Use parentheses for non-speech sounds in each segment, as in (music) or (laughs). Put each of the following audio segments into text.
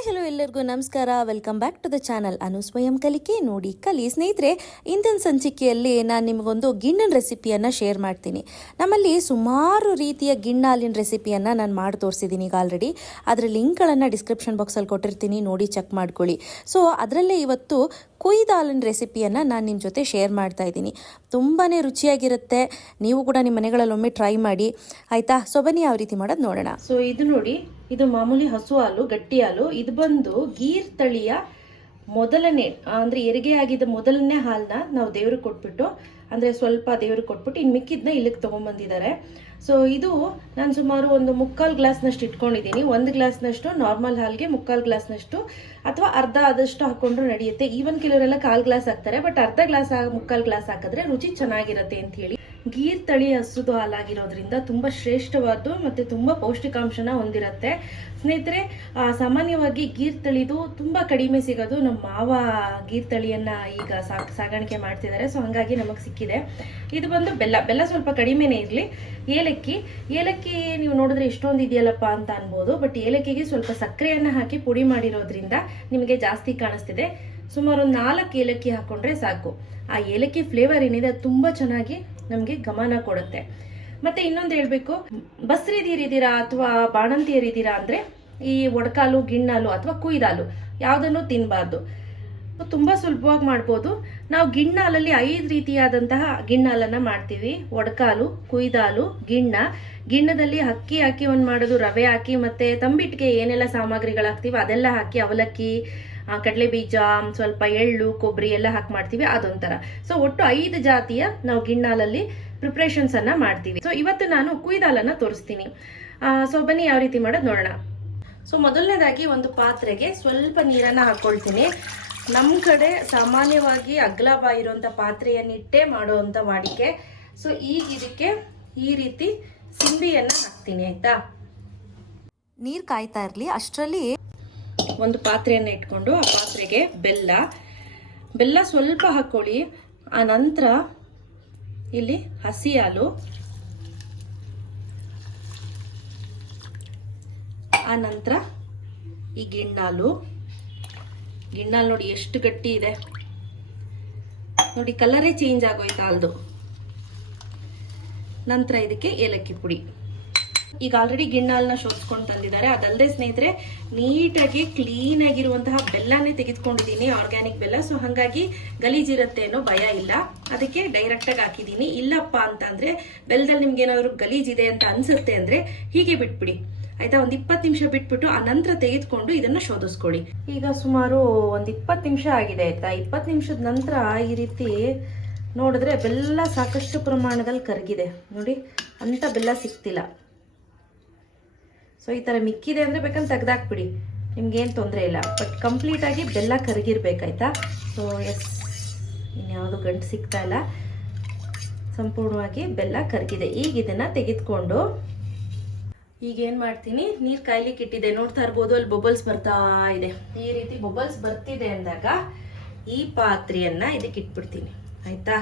Hi hello ಎಲ್ಲರಿಗೂ ನಮಸ್ಕಾರ. Welcome back to the channel Anu ಸ್ವಯಂ ಕಲಿಕೆ, ನೋಡಿ ಕಲಿ. ಸ್ನೇಹಿತರೆ, ಇಂದಿನ ಸಂಚಿಕೆಯಲ್ಲಿ ನಾನು ನಿಮಗೊಂದು ಗಿಣ್ಣನ ರೆಸಿಪಿಯನ್ನು ಶೇರ್ ಮಾಡ್ತೀನಿ. ನಮ್ಮಲ್ಲಿ ಸುಮಾರು ರೀತಿಯ ಗಿಣ್ಣಾಲಿನ ರೆಸಿಪಿಯನ್ನು ನಾನು ಮಾಡಿ ತೋರಿಸಿದ್ದೀನಿ ಈಗ ಆಲ್ರೆಡಿ ಅದರ ಲಿಂಕ್ಗಳನ್ನು ಡಿಸ್ಕ್ರಿಪ್ಷನ್ ಬಾಕ್ಸಲ್ಲಿ ಕೊಟ್ಟಿರ್ತೀನಿ. ನೋಡಿ ಚೆಕ್ ಮಾಡ್ಕೊಳ್ಳಿ. ಸೊ ಅದರಲ್ಲೇ ಇವತ್ತು ಕುಯ್ದ ಹಾಲಿನ ರೆಸಿಪಿಯನ್ನು ನಾನು ನಿಮ್ಮ ಜೊತೆ ಶೇರ್ ಮಾಡ್ತಾ ಇದ್ದೀನಿ. ತುಂಬಾ ರುಚಿಯಾಗಿರುತ್ತೆ. ನೀವು ಕೂಡ ನಿಮ್ಮ ಮನೆಗಳಲ್ಲಿ ಒಮ್ಮೆ ಟ್ರೈ ಮಾಡಿ. ಆಯಿತಾ? ಸೊ ಬನ್ನಿ ಯಾವ ರೀತಿ ಮಾಡೋದು ನೋಡೋಣ. ಸೊ ಇದು ನೋಡಿ, ಇದು ಮಾಮೂಲಿ ಹಸು ಹಾಲು, ಗಟ್ಟಿ ಹಾಲು. ಇದು ಬಂದು ಗೀರ್ ತಳಿಯ ಮೊದಲನೇ, ಅಂದರೆ ಎರಿಗೆ ಆಗಿದ್ದ ಮೊದಲನೇ ಹಾಲನ್ನ ನಾವು ದೇವ್ರಿಗೆ ಕೊಟ್ಬಿಟ್ಟು, ಅಂದರೆ ಸ್ವಲ್ಪ ದೇವ್ರಿಗೆ ಕೊಟ್ಬಿಟ್ಟು ಇನ್ನು ಮಿಕ್ಕಿದ್ನ ಇಲ್ಲಿಗೆ ತಗೊಂಡ್ಬಂದಿದ್ದಾರೆ ಸೊ ಇದು ನಾನು ಸುಮಾರು ಒಂದು ಮುಕ್ಕಾಲು ಗ್ಲಾಸ್ನಷ್ಟು ಇಟ್ಕೊಂಡಿದ್ದೀನಿ. ಒಂದು ಗ್ಲಾಸ್ನಷ್ಟು ನಾರ್ಮಲ್ ಹಾಲ್ಗೆ, ಮುಕ್ಕಾಲು ಗ್ಲಾಸ್ನಷ್ಟು ಅಥವಾ ಅರ್ಧ ಆದಷ್ಟು ಹಾಕೊಂಡ್ರು ನಡೆಯುತ್ತೆ. ಈವನ್ ಕೆಲವರೆಲ್ಲ ಕಾಲ್ ಗ್ಲಾಸ್ ಹಾಕ್ತಾರೆ ಬಟ್ ಅರ್ಧ ಗ್ಲಾಸ್ ಮುಕ್ಕಾಲು ಗ್ಲಾಸ್ ಹಾಕಿದ್ರೆ ರುಚಿ ಚೆನ್ನಾಗಿರುತ್ತೆ ಅಂತ ಹೇಳಿ. ಗೀರ್ ತಳಿ ಹಸುದು ಹಾಲಾಗಿರೋದ್ರಿಂದ ತುಂಬಾ ಶ್ರೇಷ್ಠವಾದ್ದು ಮತ್ತೆ ತುಂಬಾ ಪೌಷ್ಟಿಕಾಂಶನ ಹೊಂದಿರುತ್ತೆ. ಸ್ನೇಹಿತರೆ ಸಾಮಾನ್ಯವಾಗಿ ಗೀರ್ ತಳಿದು ತುಂಬಾ ಕಡಿಮೆ ಸಿಗೋದು ನಮ್ಮ ಮಾವ ಗೀರ್ ತಳಿಯನ್ನ ಈಗ ಸಾಕ್, ಸಾಗಾಣಿಕೆ ಮಾಡ್ತಿದ್ದಾರೆ ಸೊ ಹಂಗಾಗಿ ನಮಗೆ ಸಿಕ್ಕಿದೆ. ಇದು ಬಂದು ಬೆಲ್ಲ ಬೆಲ್ಲ ಸ್ವಲ್ಪ ಕಡಿಮೆನೇ ಇರಲಿ. ಏಲಕ್ಕಿ ಏಲಕ್ಕಿ ನೀವು ನೋಡಿದ್ರೆ ಇಷ್ಟೊಂದು ಇದೆಯಲ್ಲಪ್ಪ ಅಂತ ಅನ್ಬೋದು. ಬಟ್ ಏಲಕ್ಕಿಗೆ ಸ್ವಲ್ಪ ಸಕ್ಕರೆಯನ್ನ ಹಾಕಿ ಪುಡಿ ಮಾಡಿರೋದ್ರಿಂದ ನಿಮಗೆ ಜಾಸ್ತಿ ಕಾಣಿಸ್ತಿದೆ. ಸುಮಾರು ನಾಲ್ಕು ಏಲಕ್ಕಿ ಹಾಕೊಂಡ್ರೆ ಸಾಕು. ಆ ಏಲಕ್ಕಿ ಫ್ಲೇವರ್ ಏನಿದೆ ತುಂಬಾ ಚೆನ್ನಾಗಿ ನಮಗೆ ಗಮನ ಕೊಡುತ್ತೆ. ಮತ್ತೆ ಇನ್ನೊಂದು ಹೇಳ್ಬೇಕು ಬಸ್ರಿದೀರಿದ್ದೀರಾ ಅಥವಾ ಬಾಣಂತಿಯರಿದ್ದೀರಾ ಅಂದ್ರೆ ಈ ಒಡಕಾಲು, ಗಿಣ್ಣಾಲು ಅಥವಾ ಕುಯ್ದಾಲು, ಯಾವುದನ್ನು ತಿನ್ನಬಾರ್ದು ತುಂಬಾ ಸುಲಭವಾಗಿ ಮಾಡ್ಬೋದು. ನಾವು ಗಿಣ್ಣಾಲಲ್ಲಿ ಐದು ರೀತಿಯಾದಂತಹ ಗಿಣ್ಣಾಲನ್ನ ಮಾಡ್ತೀವಿ. ಒಡಕಾಲು, ಕುಯ್ದಾಲು, ಗಿಣ್ಣ. ಗಿಣ್ಣದಲ್ಲಿ ಅಕ್ಕಿ ಹಾಕಿ ಒಂದು ಮಾಡೋದು, ರವೆ ಹಾಕಿ ಮತ್ತೆ ತಂಬಿಟ್ಟಿಗೆ ಏನೆಲ್ಲ ಸಾಮಗ್ರಿಗಳು ಹಾಕ್ತೀವಿ ಅದೆಲ್ಲ ಹಾಕಿ ಅವಲಕ್ಕಿ ಕಡಲೆ ಬೀಜ ಸ್ವಲ್ಪ ಎಳ್ಳು, ಕೊಬ್ಬರಿ ಎಲ್ಲ ಹಾಕಿ ಮಾಡ್ತೀವಿ, ಅದೊಂಥರ. ಸೊ ಒಟ್ಟು ಐದು ಜಾತಿಯ ನಾವು ಗಿಣ್ಣಾಲಲ್ಲಿ ಪ್ರಿಪ್ರೇಷನ್ಸ್ ಅನ್ನ ಮಾಡ್ತೀವಿ. ಸೊ ಇವತ್ತು ನಾನು ಕುಯ್ದಾಲನ್ನ ತೋರಿಸ್ತೀನಿ. ಸೊ ಬನ್ನಿ ಯಾವ ರೀತಿ ಮಾಡೋದು ನೋಡೋಣ. ಸೊ ಮೊದಲನೇದಾಗಿ ಒಂದು ಪಾತ್ರೆಗೆ ಸ್ವಲ್ಪ ನೀರನ್ನ ಹಾಕೊಳ್ತೀನಿ. ನಮ್ಮ ಕಡೆ ಸಾಮಾನ್ಯವಾಗಿ ಅಗ್ಲಬ ಇರುವಂತ ಪಾತ್ರೆಯನ್ನಿಟ್ಟೆ ಮಾಡುವಂತ ವಾಡಿಕೆ. ಸೊ ಈಗ ಇದಕ್ಕೆ ಈ ರೀತಿ ಸಿಂಬಿಯನ್ನ ಹಾಕ್ತೀನಿ, ಆಯ್ತಾ? ನೀರು ಕಾಯ್ತಾ ಇರಲಿ, ಅಷ್ಟರಲ್ಲಿ ಒಂದು ಪಾತ್ರೆಯನ್ನು ಇಟ್ಕೊಂಡು ಆ ಪಾತ್ರೆಗೆ ಬೆಲ್ಲ. ಬೆಲ್ಲ ಸ್ವಲ್ಪ ಹಾಕೊಳ್ಳಿ. ಆ ನಂತರ ಇಲ್ಲಿ ಹಸಿ ಹಾಲು. ಆ ನಂತರ ಈ ಗಿಣ್ಣಾಲು. ಗಿಣ್ಣಾಲು ನೋಡಿ ಎಷ್ಟು ಗಟ್ಟಿ ಇದೆ. ನೋಡಿ ಕಲರೇ ಚೇಂಜ್ ಆಗೋಯ್ತಾ ಅಲ್ದು. ನಂತರ ಇದಕ್ಕೆ ಏಲಕ್ಕಿ ಪುಡಿ. ಈಗ ಆಲ್ರೆಡಿ ಗಿಣ್ಣಾಲ್ನ ಶೋಧಿಸ್ಕೊಂಡು ತಂದಿದ್ದಾರೆ. ಅದಲ್ಲದೆ ಸ್ನೇಹಿತರೆ, ನೀಟಾಗಿ ಕ್ಲೀನ್ ಆಗಿರುವಂತಹ ಬೆಲ್ಲನೇ ತೆಗೆದುಕೊಂಡಿದ್ದೀನಿ ಆರ್ಗ್ಯಾನಿಕ್ ಬೆಲ್ಲ. ಸೊ ಹಾಗಾಗಿ ಗಲೀಜಿರುತ್ತೆ ಅನ್ನೋ ಭಯ ಇಲ್ಲ. ಅದಕ್ಕೆ ಡೈರೆಕ್ಟ್ ಆಗಿ ಹಾಕಿದ್ದೀನಿ. ಇಲ್ಲಪ್ಪ ಅಂತ ಅಂದ್ರೆ ಬೆಲ್ಲದಲ್ಲಿ ನಿಮ್ಗೆ ಏನಾದ್ರು ಗಲೀಜಿದೆ ಅಂತ ಅನ್ಸುತ್ತೆ ಅಂದ್ರೆ ಹೀಗೆ ಬಿಟ್ಬಿಡಿ. ಆಯ್ತಾ? ಒಂದ್ ಇಪ್ಪತ್ತು ನಿಮಿಷ ಬಿಟ್ಬಿಟ್ಟು ಆ ನಂತರ ತೆಗೆದುಕೊಂಡು ಇದನ್ನ ಶೋಧಿಸ್ಕೊಳ್ಳಿ. ಈಗ ಸುಮಾರು ಒಂದ್ ಇಪ್ಪತ್ತು ನಿಮಿಷ ಆಗಿದೆ ಆಯ್ತಾ? ಇಪ್ಪತ್ತು ನಿಮಿಷದ ನಂತರ ಈ ರೀತಿ ನೋಡಿದ್ರೆ ಬೆಲ್ಲ ಸಾಕಷ್ಟು ಪ್ರಮಾಣದಲ್ಲಿ ಕರಗಿದೆ. ನೋಡಿ ಅಂತ ಬೆಲ್ಲ ಸಿಕ್ತಿಲ್ಲ ಸೊ ಈ ಥರ ಮಿಕ್ಕಿದೆ ಅಂದರೆ ಬೇಕಂದ್ರೆ ತೆಗ್ದಾಕ್ಬಿಡಿ. ನಿಮ್ಗೇನು ತೊಂದರೆ ಇಲ್ಲ. ಬಟ್ ಕಂಪ್ಲೀಟ್ ಆಗಿ ಬೆಲ್ಲ ಕರಗಿರ್ಬೇಕಾಯ್ತಾ? ಸೊ ಎಸ್ ಇನ್ಯಾವುದು ಗಂಟು ಸಿಗ್ತಾ ಇಲ್ಲ. ಸಂಪೂರ್ಣವಾಗಿ ಬೆಲ್ಲ ಕರಗಿದೆ. ಈಗ ಇದನ್ನ ತೆಗೆದುಕೊಂಡು ಈಗ ಏನ್ ಮಾಡ್ತೀನಿ? ನೀರ್ ಕಾಯ್ಲಿಕ್ಕೆ ಇಟ್ಟಿದೆ. ನೋಡ್ತಾ ಇರ್ಬೋದು, ಅಲ್ಲಿ ಬಬಲ್ಸ್ ಬರ್ತಾ ಇದೆ. ಈ ರೀತಿ ಬಬಲ್ಸ್ ಬರ್ತಿದೆ ಅಂದಾಗ ಈ ಪಾತ್ರೆಯನ್ನ ಇದಕ್ಕೆ ಇಟ್ಬಿಡ್ತೀನಿ. ಆಯ್ತಾ?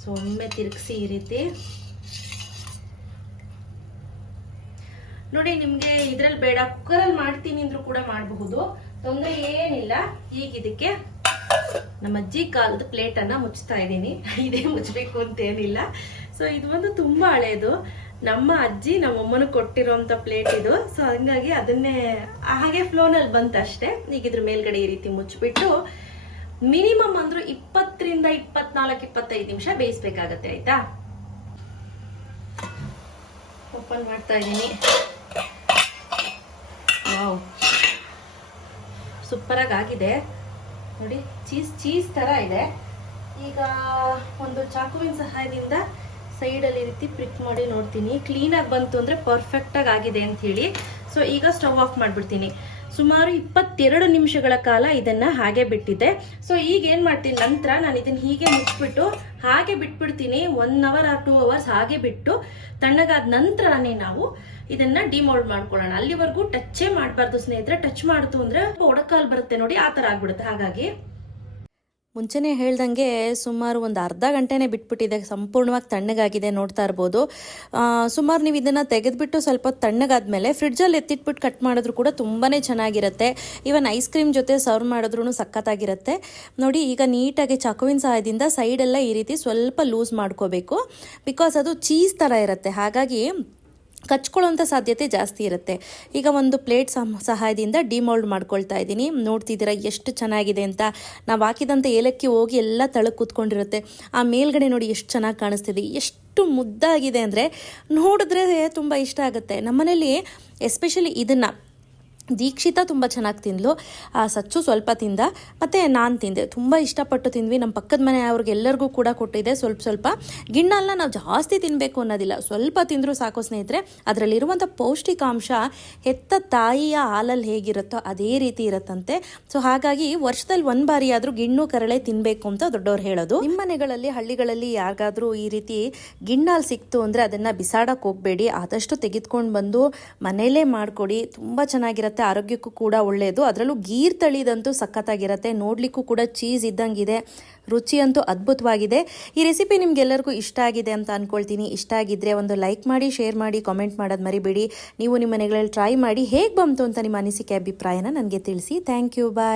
ಸೊ ಒಮ್ಮೆ ತಿರುಗಿಸಿ ಈ ರೀತಿ. ನೋಡಿ, ನಿಮ್ಗೆ ಇದ್ರಲ್ಲಿ ಬೇಡ. ಕುಕ್ಕರಲ್ಲಿ ಮಾಡ್ತೀನಿ ಅಂದ್ರೂ ಕೂಡ ಮಾಡಬಹುದು. ತೊಂದರೆ ಏನಿಲ್ಲ. ಈಗ ಇದಕ್ಕೆ ನಮ್ಮ ಅಜ್ಜಿ ಕಾಲದ ಪ್ಲೇಟ್ ಅನ್ನ ಮುಚ್ತಾ ಇದ್ದೀನಿ. (laughs) ಇದೇ ಮುಚ್ಚಬೇಕು ಅಂತ ಏನಿಲ್ಲ ಸೊ ಇದು ಒಂದು ತುಂಬಾ ಹಳೆಯದು ನಮ್ಮ ಅಜ್ಜಿ ನಮ್ಮಮ್ಮನ ಕೊಟ್ಟಿರುವಂತ ಪ್ಲೇಟ್ ಇದು. ಸೊ ಹಂಗಾಗಿ ಅದನ್ನೇ, ಹಾಗೆ ಫ್ಲೋನಲ್ಲಿ ಬಂತು ಅಷ್ಟೇ. ಈಗ ಇದ್ರ ಮೇಲ್ಗಡೆ ಈ ರೀತಿ ಮುಚ್ಚಿಬಿಟ್ಟು ಮಿನಿಮಮ್ ಅಂದ್ರೂ ಇಪ್ಪತ್ತರಿಂದ ಇಪ್ಪತ್ನಾಲ್ಕು, ಇಪ್ಪತ್ತೈದು ನಿಮಿಷ ಬೇಯಿಸ್ಬೇಕಾಗತ್ತೆ, ಆಯ್ತಾ? ಓಪನ್ ಮಾಡ್ತಾ ಇದ್ದೀನಿ. ವಾವ್. ಸೂಪರ್ ಆಗಿ ಆಗಿದೆ ನೋಡಿ, ಚೀಸ್ ಚೀಸ್ ತರ ಇದೆ. ಈಗ ಒಂದು ಚಾಕುವಿನ ಸಹಾಯದಿಂದ ಸೈಡ್ ಅಲ್ಲಿ ರೀತಿ ಪ್ರಿಕ್ ಮಾಡಿ ನೋಡ್ತೀನಿ. ಕ್ಲೀನ್ ಆಗಿ ಬಂತು ಅಂದ್ರೆ ಪರ್ಫೆಕ್ಟ್ ಆಗಿ ಆಗಿದೆ ಅಂತ ಹೇಳಿ. ಸೊ ಈಗ ಸ್ಟವ್ ಆಫ್ ಮಾಡ್ಬಿಡ್ತೀನಿ. ಸುಮಾರು ಇಪ್ಪತ್ತೆರಡು ನಿಮಿಷಗಳ ಕಾಲ ಇದನ್ನ ಹಾಗೆ ಬಿಟ್ಟಿದ್ದೆ. ಸೊ ಈಗ ಏನ್ ಮಾಡ್ತೀನಿ? ನಂತರ ನಾನು ಇದನ್ನ ಹೀಗೆ ಮುಚ್ಚಿಬಿಟ್ಟು ಹಾಗೆ ಬಿಟ್ಬಿಡ್ತೀನಿ. One hour or two hours ಹಾಗೆ ಬಿಟ್ಟು ತಣ್ಣಗಾದ ನಂತರನೇ ನಾವು ಇದನ್ನ ಡಿಮೋಲ್ಡ್ ಮಾಡ್ಕೊಳ್ಳೋಣ. ಅಲ್ಲಿವರೆಗೂ ಟಚ್ಚೇ ಮಾಡಬಾರ್ದು ಸ್ನೇಹಿತರೆ. ಟಚ್ ಮಾಡ್ತು ಅಂದ್ರೆ ಒಡಕಾಲ್ ಬರುತ್ತೆ ನೋಡಿ, ಆ ತರ ಆಗ್ಬಿಡುತ್ತೆ. ಹಾಗಾಗಿ ಮುಂಚೆನೇ ಹೇಳ್ದಂಗೆ ಸುಮಾರು ಒಂದು ಅರ್ಧ ಗಂಟೆನೇ ಬಿಟ್ಬಿಟ್ಟಿದೆ. ಸಂಪೂರ್ಣವಾಗಿ ತಣ್ಣಗಾಗಿದೆ ನೋಡ್ತಾ ಇರ್ಬೋದು. ಸುಮಾರು ನೀವು ಇದನ್ನು ತೆಗೆದುಬಿಟ್ಟು ಸ್ವಲ್ಪ ತಣ್ಣಗಾದ್ಮೇಲೆ ಫ್ರಿಡ್ಜಲ್ಲಿ ಎತ್ತಿಟ್ಬಿಟ್ಟು ಕಟ್ ಮಾಡಿದ್ರು ಕೂಡ ತುಂಬಾ ಚೆನ್ನಾಗಿರುತ್ತೆ. ಈವನ್ ಐಸ್ ಕ್ರೀಮ್ ಜೊತೆ ಸರ್ವ್ ಮಾಡಿದ್ರೂ ಸಖತ್ತಾಗಿರುತ್ತೆ. ನೋಡಿ, ಈಗ ನೀಟಾಗಿ ಚಾಕುವಿನ ಸಹಾಯದಿಂದ ಸೈಡೆಲ್ಲ ಈ ರೀತಿ ಸ್ವಲ್ಪ ಲೂಸ್ ಮಾಡ್ಕೋಬೇಕು. ಬಿಕಾಸ್ ಅದು ಚೀಸ್ ಥರ ಇರುತ್ತೆ. ಹಾಗಾಗಿ ಕಚ್ಕೊಳ್ಳೋಂಥ ಸಾಧ್ಯತೆ ಜಾಸ್ತಿ ಇರುತ್ತೆ. ಈಗ ಒಂದು ಪ್ಲೇಟ್ ಸಹ ಸಹಾಯದಿಂದ ಡಿಮೋಲ್ಡ್ ಮಾಡ್ಕೊಳ್ತಾ ಇದ್ದೀನಿ. ನೋಡ್ತಿದ್ದೀರಾ ಎಷ್ಟು ಚೆನ್ನಾಗಿದೆ ಅಂತ. ನಾವು ಹಾಕಿದಂಥ ಏಲಕ್ಕಿ ಹೋಗಿ ಎಲ್ಲ ತಳಕ್ಕೆ ಕೂತ್ಕೊಂಡಿರುತ್ತೆ. ಆ ಮೇಲ್ಗಡೆ ನೋಡಿ ಎಷ್ಟು ಚೆನ್ನಾಗಿ ಕಾಣಿಸ್ತಿದೆ. ಎಷ್ಟು ಮುದ್ದಾಗಿದೆ ಅಂದರೆ ನೋಡಿದ್ರೆ ತುಂಬ ಇಷ್ಟ ಆಗುತ್ತೆ. ನಮ್ಮನೇಲಿ ಎಸ್ಪೆಷಲಿ ಇದನ್ನು ದೀಕ್ಷಿತ ತುಂಬ ಚೆನ್ನಾಗಿ ತಿಂದ್ಲು. ಆ ಸಚ್ಚು ಸ್ವಲ್ಪ ತಿಂದ, ಮತ್ತು ನಾನು ತಿಂದೆ. ತುಂಬ ಇಷ್ಟಪಟ್ಟು ತಿಂದ್ವಿ. ನಮ್ಮ ಪಕ್ಕದ ಮನೆ ಅವ್ರಿಗೆಲ್ಲರಿಗೂ ಕೂಡ ಕೊಟ್ಟಿದ್ದೆ. ಸ್ವಲ್ಪ ಸ್ವಲ್ಪ. ಗಿಣ್ಣಲ್ಲ ನಾವು ಜಾಸ್ತಿ ತಿನ್ನಬೇಕು ಅನ್ನೋದಿಲ್ಲ. ಸ್ವಲ್ಪ ತಿಂದರೂ ಸಾಕು ಸ್ನೇಹಿತರೆ. ಅದರಲ್ಲಿರುವಂಥ ಪೌಷ್ಟಿಕಾಂಶ ಹೆತ್ತ ತಾಯಿಯ ಹಾಲಲ್ಲಿ ಹೇಗಿರುತ್ತೋ ಅದೇ ರೀತಿ ಇರುತ್ತಂತೆ. ಸೊ ಹಾಗಾಗಿ ವರ್ಷದಲ್ಲಿ ಒಂದು ಬಾರಿ ಆದರೂ ಗಿಣ್ಣು, ಕರಳೆ ತಿನ್ನಬೇಕು ಅಂತ ದೊಡ್ಡವ್ರು ಹೇಳೋದು. ನಿಮ್ಮ ಮನೆಗಳಲ್ಲಿ, ಹಳ್ಳಿಗಳಲ್ಲಿ ಯಾರಿಗಾದರೂ ಈ ರೀತಿ ಗಿಣ್ಣಲ್ಲಿ ಸಿಕ್ತು ಅಂದರೆ ಅದನ್ನು ಬಿಸಾಡಕ್ಕೆ ಹೋಗಬೇಡಿ. ಆದಷ್ಟು ತೆಗೆದುಕೊಂಡು ಬಂದು ಮನೆಯಲ್ಲೇ ಮಾಡಿಕೊಡಿ. ತುಂಬ ಚೆನ್ನಾಗಿರುತ್ತೆ. ಆರೋಗ್ಯಕ್ಕೂ ಕೂಡ ಒಳ್ಳೆಯದು ಅದರಲ್ಲೂ ಗೀರ್ ತಳಿದಂತೂ ಸಖತ್ತಾಗಿರುತ್ತೆ. ನೋಡಲಿಕ್ಕೂ ಕೂಡ ಚೀಸ್ ಇದ್ದಂಗಿದೆ. ರುಚಿ ಅಂತೂ ಅದ್ಭುತವಾಗಿದೆ. ಈ ರೆಸಿಪಿ ನಿಮಗೆಲ್ಲರಿಗೂ ಇಷ್ಟ ಆಗಿದೆ ಅಂತ ಅಂದ್ಕೊಳ್ತೀನಿ ಇಷ್ಟ ಆಗಿದ್ರೆ ಒಂದು ಲೈಕ್ ಮಾಡಿ, ಶೇರ್ ಮಾಡಿ, ಕಾಮೆಂಟ್ ಮಾಡೋದು ಮರಿಬೇಡಿ. ನೀವು ನಿಮ್ಮ ಮನೆಗಳಲ್ಲಿ ಟ್ರೈ ಮಾಡಿ ಹೇಗೆ ಬಂತು ಅಂತ ನಿಮ್ಮ ಅನಿಸಿಕೆ, ಅಭಿಪ್ರಾಯನ ನನಗೆ ತಿಳಿಸಿ. Thank you, bye.